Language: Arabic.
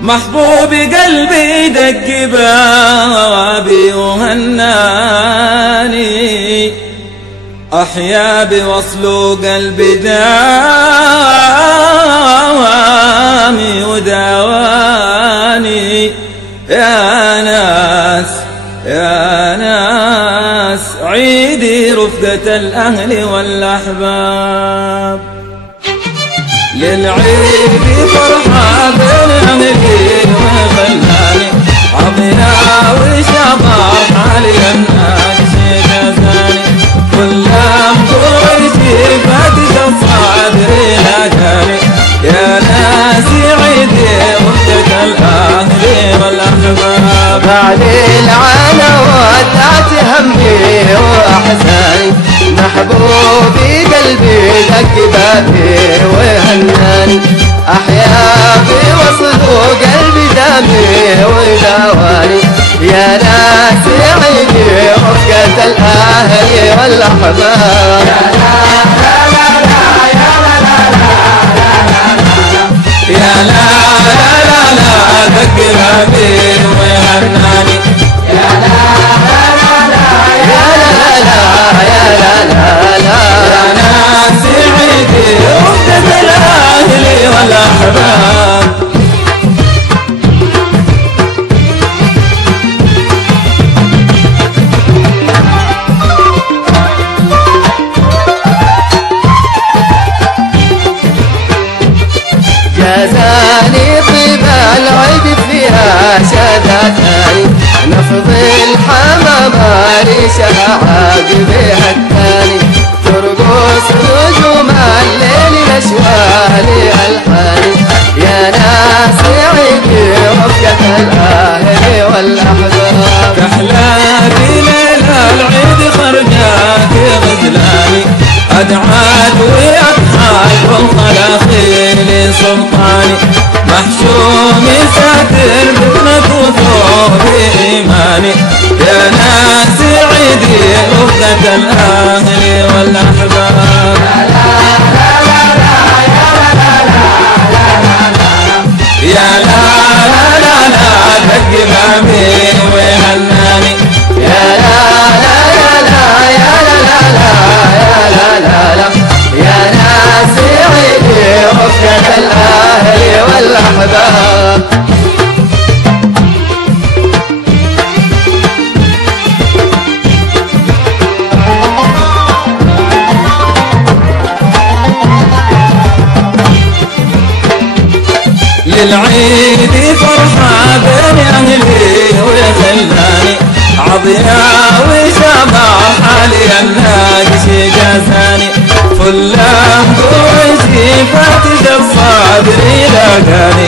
محبوب قلبي دق بابي وهناني، أحيا بوصله قلبي داوامي وداواني. يا ناس يا ناس عيدي رفقة الأهل والأحباب، للعيد فرحة بين أهلي وخلاني عطينا وشباب حالي الناس جازاني. كل أمضي فتش الصدر لاجاني. يا ناس عيدي وحدة الأهل والأحباب، بعد العنوات ذات همي وأحزاني، محبوبي قلبي دق بابي وهناني، أحيا بوصله قلبي دامي وداواني. يا ناس عيدي رفقة الأهل والأحباب، يا لا لا لا لا دق بابي وهناني. يا لا لا لا يا لا لا يا لا لا لا يا ناس عيدي وحدة الأهل والأحباب، جازاني طيب العيد فيها شذاتاني، نفض الحمامة ريشها عاقبها الثاني، ترقص نجوم الليل نشوالي الحاني. يا ناس عيدي رفقة الأهل والأحباب، كحلاتي ليلة العيد خرجات غزلاني، أدعاد وأضحاك والخلاخيل سلطاني، محشومي ساتر بابنة وثوب إيماني. يا ناس عيدي رفقة الأهل والأحباب، يا لا لا لا لا دق بابي وهناني. يا لا لا لا يا لا لا لا يا لا لا لا يا ناس عيدي رفقة الأهل والأحباب. للعيد فرحة بين أهلي وخلاني، عضيا وشباب حالي الناقش جازاني. فل أمضي فتش الصدر لاقاني.